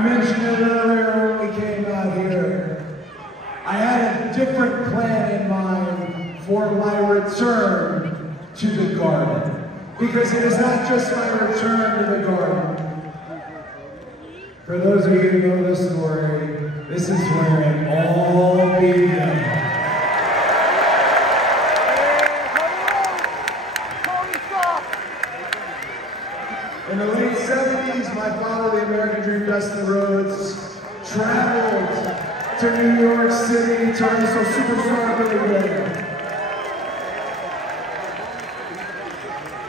I mentioned it earlier when we came out here. I had a different plan in mind for my return to the Garden. Because it is not just my return to the Garden. For those of you who know the story, this is where it all began. In the late 70s, my father, the American Dream, Dustin Rhodes, traveled to New York City to wrestle superstar Billy Graham.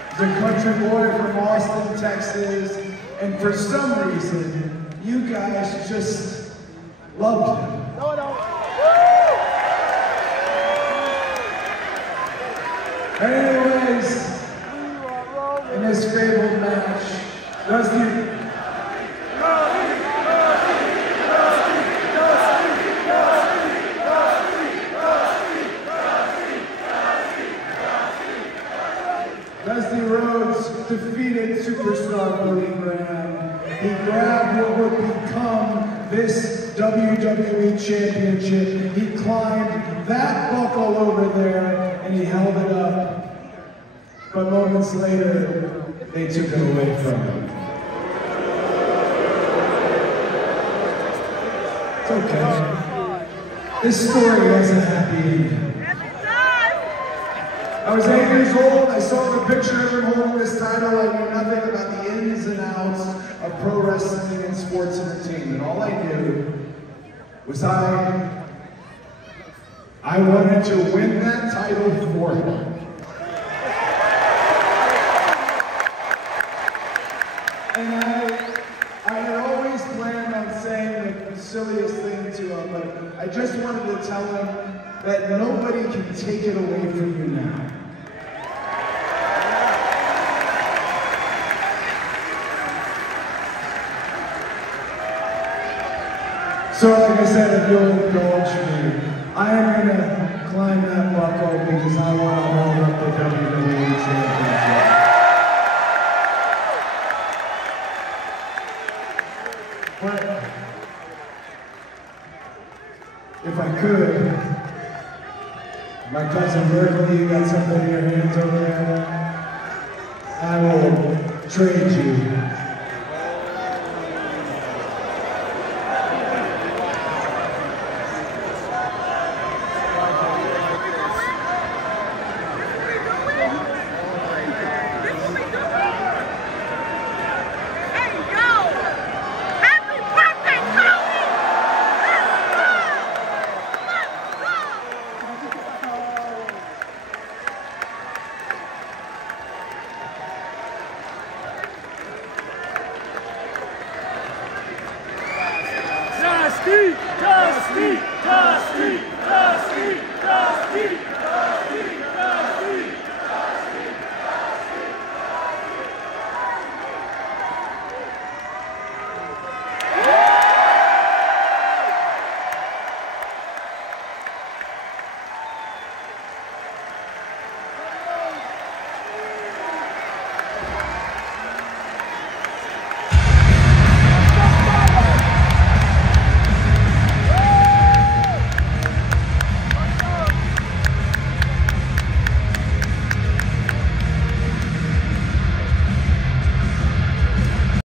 He's a country boy from Austin, Texas, and for some reason, you guys just loved him. Anyways, in this fabled match, Dusty Rhodes defeated superstar Billy Graham. He grabbed what would become this WWE Championship. He climbed that buckle over there and he held it up. But moments later, they took it away from him. It's okay. This story has a happy ending. I was 8 years old, I saw the picture of him holding this title. I knew nothing about the ins and outs of pro wrestling and sports entertainment. All I knew was I wanted to win that title for him. And I had always planned on saying the silliest thing to him, but I just wanted to tell him that nobody can take it away from you now. So like I said, if you'll indulge me, I am going to climb that buckle because I want to hold up the WWE Championship. But if I could, my cousin Virgil, you got something in your hands over there? I will trade you